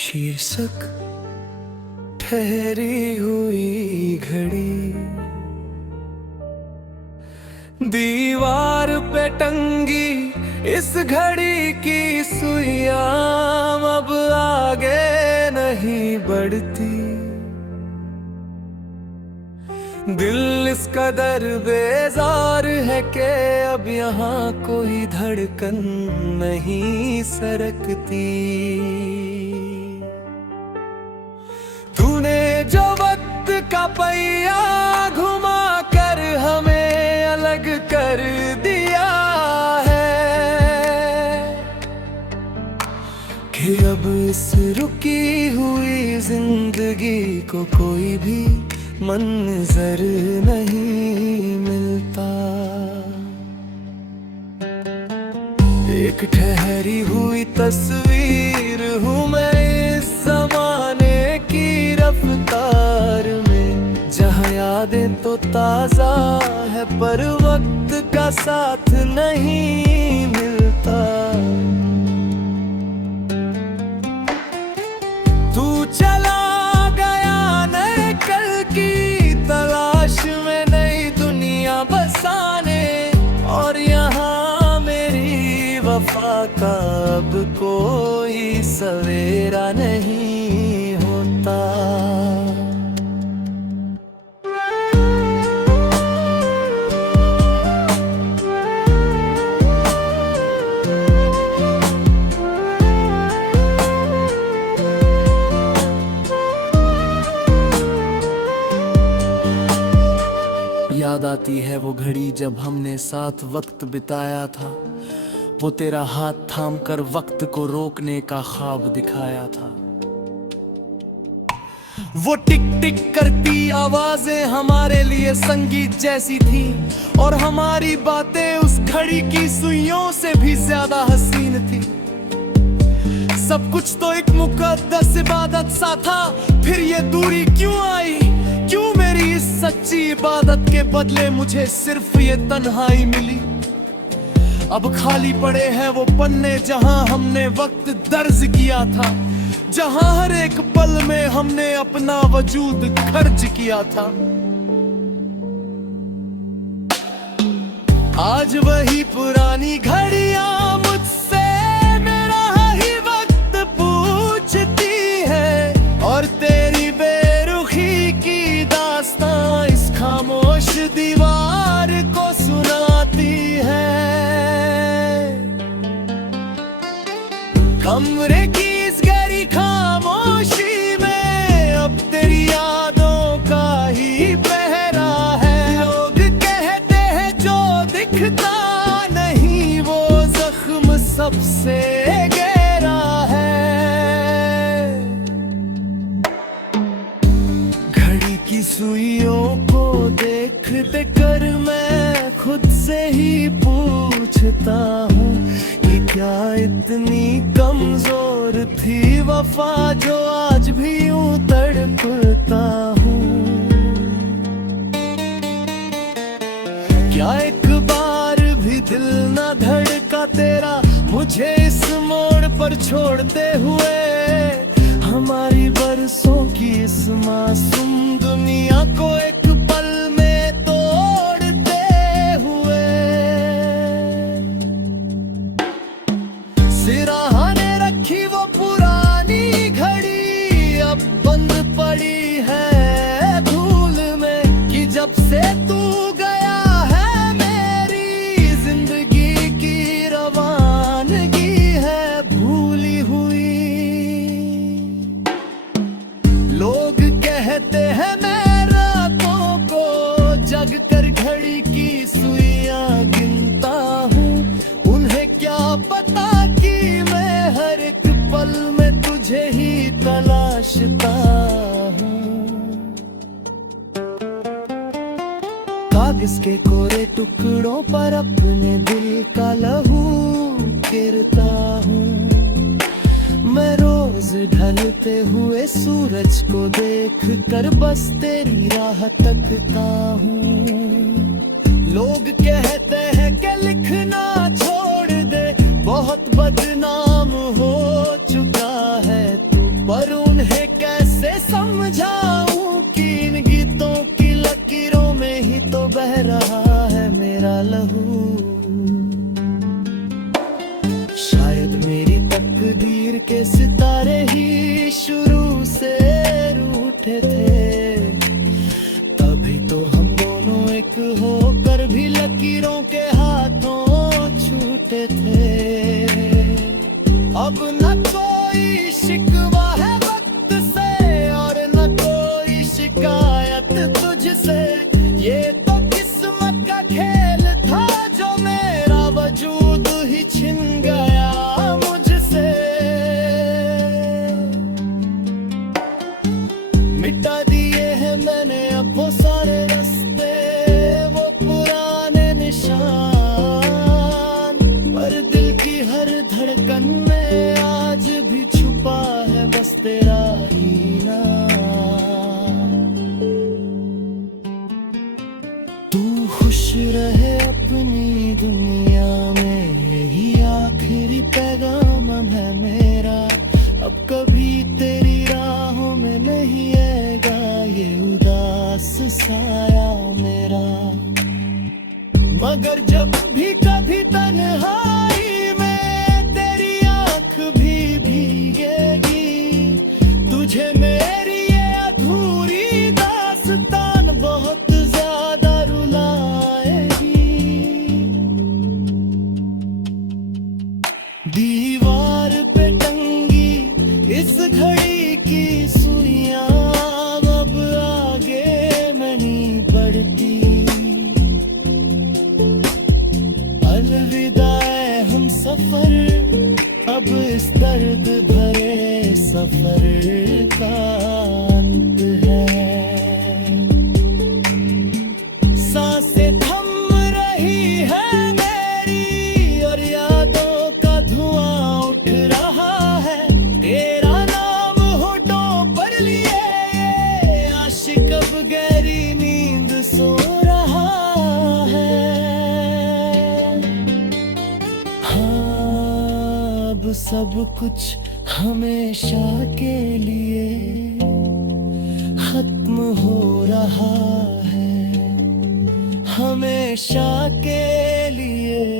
शीर्षक ठहरी हुई घड़ी। दीवार पे टंगी इस घड़ी की सुइयां अब आगे नहीं बढ़ती। दिल इस कदर बेजार है कि अब यहाँ कोई धड़कन नहीं सरकती। तूने जो वक्त का पहिया घुमा कर हमें अलग कर दिया है कि अब इस रुकी हुई जिंदगी को कोई भी मंजर नहीं मिलता। एक ठहरी हुई तस्वीर हूँ मैं इस जमाने की रफ्तार में, जहाँ यादें तो ताजा है पर वक्त का साथ नहीं मिलता। तू चला बसाने और यहाँ मेरी वफा का अब कोई सवेरा नहीं होता। याद आती है वो घड़ी जब हमने साथ वक्त बिताया था, वो तेरा हाथ थाम कर वक्त को रोकने का ख्वाब दिखाया था। वो टिक टिक करती आवाजें हमारे लिए संगीत जैसी थी और हमारी बातें उस घड़ी की सुइयों से भी ज्यादा हसीन थी। सब कुछ तो एक मुकद्दस इबादत सा था, फिर ये दूरी क्यों आई? क्यों मेरी इस सच्ची इबादत के बदले मुझे सिर्फ ये तन्हाई मिली? अब खाली पड़े हैं वो पन्ने जहां हमने वक्त दर्ज किया था, जहां हर एक पल में हमने अपना वजूद खर्च किया था। आज वही पुरानी घड़ियां मुझसे मेरा ही वक्त पूछती है और तेरी बेरुखी की दास्तां इस खामोश दीवार को सुनाती है। कमरे की इस गहरी खामोशी में अब तेरी यादों का ही पहरा है। लोग कहते हैं जो दिखता नहीं वो जख्म सबसे गहरा है। घड़ी की सुइयों को देखते कर मैं खुद से ही पूछता हूँ कि क्या इतनी कमजोर थी वफा जो आज भी यूं तड़पता हूँ। क्या एक बार भी दिल न धड़का तेरा मुझे इस मोड़ पर छोड़ते हुए? हमारी बरसों की इस मासूम दुनिया को एक पल में तोड़ते हुए। सिराहाने रखी वो पुरानी घड़ी अब बंद पड़ी है धूल में कि जब से तू गया है मेरी जिंदगी की रवानगी है भूली हुई। लोग कहते हैं मैं रातों को जग कर घड़ी की सुइयां गिनता हूँ, उन्हें क्या पता कि मैं हर एक पल में तुझे ही तलाशता हूँ। कागज के कोरे टुकड़ों पर अपने दिल का लहू गिरता हूँ। मैं रोज ढलते हुए सूरज को देख कर बस तेरी राह तकता हूँ। लोग कहते हैं कि लिखना छोड़ दे, बहुत बदनाम हो चुका है तू। मेरा लहू। शायद मेरी तकदीर के सितारे ही शुरू से रूठे थे, तभी तो हम दोनों एक होकर भी लकीरों के हाथों छूटे थे। अब न कोई शिकवा है वक्त से और न कोई शिकायत तुझसे, ये तो किस्मत का खेल था जो मेरा वजूद ही छिन गया मुझसे। मिटा दिए हैं मैंने अब वो सारे रास्ते, वो पुराने निशान, पर दिल की हर धड़कन में आज भी छुपा है बस तेरा ही नाम। तू खुश रहे अपनी दुनिया में, यही आखिरी पैगाम है मेरा। अब कभी तेरी राहों में नहीं आएगा ये उदास साया मेरा। मगर जब भी कभी तन्हाई में तेरी आंख भी भीगेगी, तुझे मेरी ये अधूरी दास्तान बहुत ज्यादा रुलाएगी। दीवार पे टंगी इस घड़ी की सुइयां अब आगे नहीं बढ़ती। अलविदाए हम सफर, अब इस दर्द भरे सफर का अंत है। सांसें थम रही है मेरी और यादों का धुआं उठ रहा है। तेरा नाम होठों पर लिए आशिक अब गहरी नींद सो रहा है। हाँ, अब सब कुछ हमेशा के लिए खत्म हो रहा है, हमेशा के लिए।